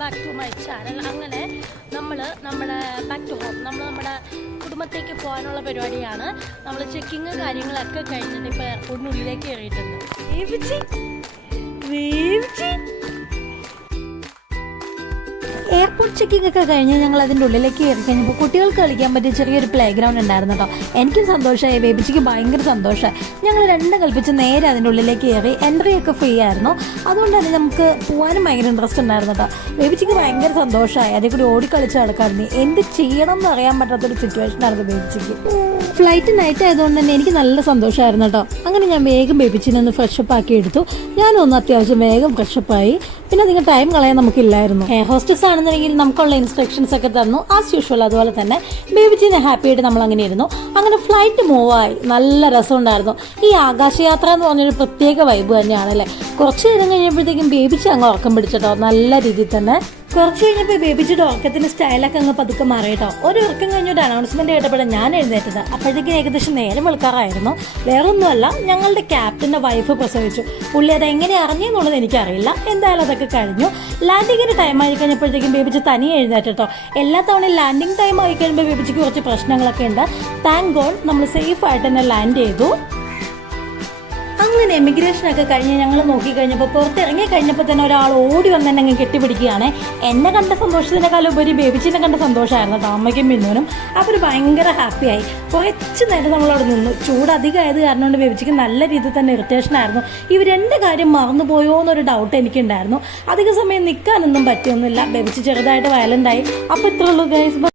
Back to my channel അങ്ങനെ നമ്മൾ നമ്മുടെ ബാക്ക് ടു ഹോം നമ്മൾ നമ്മുടെ കുടുംബത്തേക്ക് പോകാനുള്ള പരിപാടിയാണ്. നമ്മൾ ചെക്കിങ് കാര്യങ്ങളൊക്കെ കഴിഞ്ഞിട്ട് ഇപ്പോൾ എയർപോർട്ടിനുള്ളിലേക്ക് കയറിയിട്ടുണ്ട്. എയർപോർട്ട് ചെക്കിംഗ് ഒക്കെ കഴിഞ്ഞ് ഞങ്ങൾ അതിന്റെ ഉള്ളിലേക്ക് കയറി കഴിഞ്ഞപ്പോൾ കുട്ടികൾക്ക് കളിക്കാൻ പറ്റിയ ചെറിയൊരു പ്ലേ ഗ്രൗണ്ട് ഉണ്ടായിരുന്നു കേട്ടോ. എനിക്കും സന്തോഷമായി. ബേബിച്ചിക്ക് ഭയങ്കര സന്തോഷമായി. ഞങ്ങൾ രണ്ടും കൽപ്പിച്ച് നേരെ അതിന്റെ ഉള്ളിലേക്ക് കയറി എൻട്രി ഒക്കെ ഫ്രീ ആയിരുന്നു. അതുകൊണ്ട് തന്നെ നമുക്ക് പോകാനും ഭയങ്കര ഇൻട്രസ്റ്റ് ഉണ്ടായിരുന്നു കേട്ടോ. ബേബിച്ചിക്ക് ഭയങ്കര സന്തോഷമായി. അതിൽ കൂടി ഓടിക്കളിച്ച് നടക്കാറുണ്ട് എന്ത് ചെയ്യണം എന്ന് അറിയാൻ പറ്റാത്തൊരു സിറ്റുവേഷൻ ആയിരുന്നു ബേബിച്ചിക്ക്. ഫ്ലൈറ്റ് നൈറ്റ് ആയതുകൊണ്ട് തന്നെ എനിക്ക് നല്ല സന്തോഷമായിരുന്നു കേട്ടോ. അങ്ങനെ ഞാൻ വേഗം ബേബിച്ചിനെ ഒന്ന് ഫ്രഷപ്പ് ആക്കി എടുത്തു. ഞാനൊന്ന് അത്യാവശ്യം വേഗം ഫ്രഷപ്പ് ആയി. പിന്നെ അധികം ടൈം കളയാൻ നമുക്കില്ലായിരുന്നു. ഹോസ്റ്റസ് ഹോസ്റ്റസ് ആണെന്നുണ്ടെങ്കിൽ നമുക്കുള്ള ഇൻസ്ട്രക്ഷൻസ് ഒക്കെ തന്നു. ആസ് യൂഷ്വൽ അതുപോലെ തന്നെ ബേബി ജീനെ ഹാപ്പി ആയിട്ട് നമ്മൾ അങ്ങനെ ഇരുന്നു. അങ്ങനെ ഫ്ലൈറ്റ് മൂവ് ആയി. നല്ല രസമുണ്ടായിരുന്നു. ഈ ആകാശയാത്ര എന്ന് പറഞ്ഞൊരു പ്രത്യേക വൈബ് തന്നെയാണ് അല്ലേ കുറച്ച് നേരം കഴിഞ്ഞപ്പോഴത്തേക്കും ബേബിച്ച് അങ്ങ് ഉറക്കം പിടിച്ചിട്ടോ. നല്ല രീതിയിൽ തന്നെ കുറച്ച് കഴിഞ്ഞപ്പോൾ ബേബിജിയുടെ ഉറക്കത്തിന്റെ സ്റ്റൈലൊക്കെ അങ്ങ് പതുക്കെ മാറിയിട്ടോ ഒരു ഉറക്കം കഴിഞ്ഞൊരു അനൗൺസ്മെന്റ് കേട്ടപ്പോഴാണ് ഞാൻ എഴുന്നേറ്റത്. അപ്പോഴത്തേക്കും ഏകദേശം നേരം വെളുക്കാറായിരുന്നു. വേറൊന്നുമല്ല ഞങ്ങളുടെ ക്യാപ്റ്റന്റെ വൈഫ് പ്രസവിച്ചു. പുള്ളി അത് എങ്ങനെ അറിഞ്ഞെന്നുള്ളത് എനിക്കറിയില്ല. എന്തായാലും അതൊക്കെ കഴിഞ്ഞു. ലാൻഡിങ്ങിന്റെ ടൈം ആയി കഴിഞ്ഞപ്പോഴത്തേക്കും ബേബിജി തനിയെ എഴുന്നേറ്റോ എല്ലാ തവണയും ലാൻഡിങ് ടൈം ആയി കഴിയുമ്പോൾ ബേബിജിക്ക് കുറച്ച് പ്രശ്നങ്ങളൊക്കെ ഉണ്ട്. താങ്ക് ഗോഡ് നമ്മൾ സേഫ് ആയിട്ട് തന്നെ ലാൻഡ് ചെയ്തു. അങ്ങനെ എമിഗ്രേഷൻ ഒക്കെ കഴിഞ്ഞ് ഞങ്ങൾ നോക്കിക്കഴിഞ്ഞപ്പോൾ പുറത്തിറങ്ങി കഴിഞ്ഞപ്പോൾ തന്നെ ഒരാൾ ഓടി വന്ന് എന്നെ അങ്ങ് കെട്ടിപ്പിടിക്കുകയാണ്. എന്നെ കണ്ട ഒരു ബേബിച്ചിനെ കണ്ട സന്തോഷമായിരുന്നു കേട്ടോ അമ്മയ്ക്കും മിന്നുനും അവർ ഭയങ്കര ഹാപ്പിയായി കുറച്ച് നേരം നമ്മളവിടെ നിന്നു. ചൂട് അധികമായത് കാരണം കൊണ്ട് ബേബിച്ചിക്ക് നല്ല രീതിയിൽ തന്നെ ഇറിറ്റേഷൻ ആയിരുന്നു. ഇവരെന്റെ കാര്യം മറന്നുപോയോ എന്നൊരു ഡൗട്ട് എനിക്കുണ്ടായിരുന്നു. അധിക സമയം നിൽക്കാനൊന്നും പറ്റിയൊന്നുമില്ല. ബേബിച്ച് ചെറുതായിട്ട് വയലന്റായി അപ്പോൾ ഇത്രയുള്ളൂ ഗൈസ്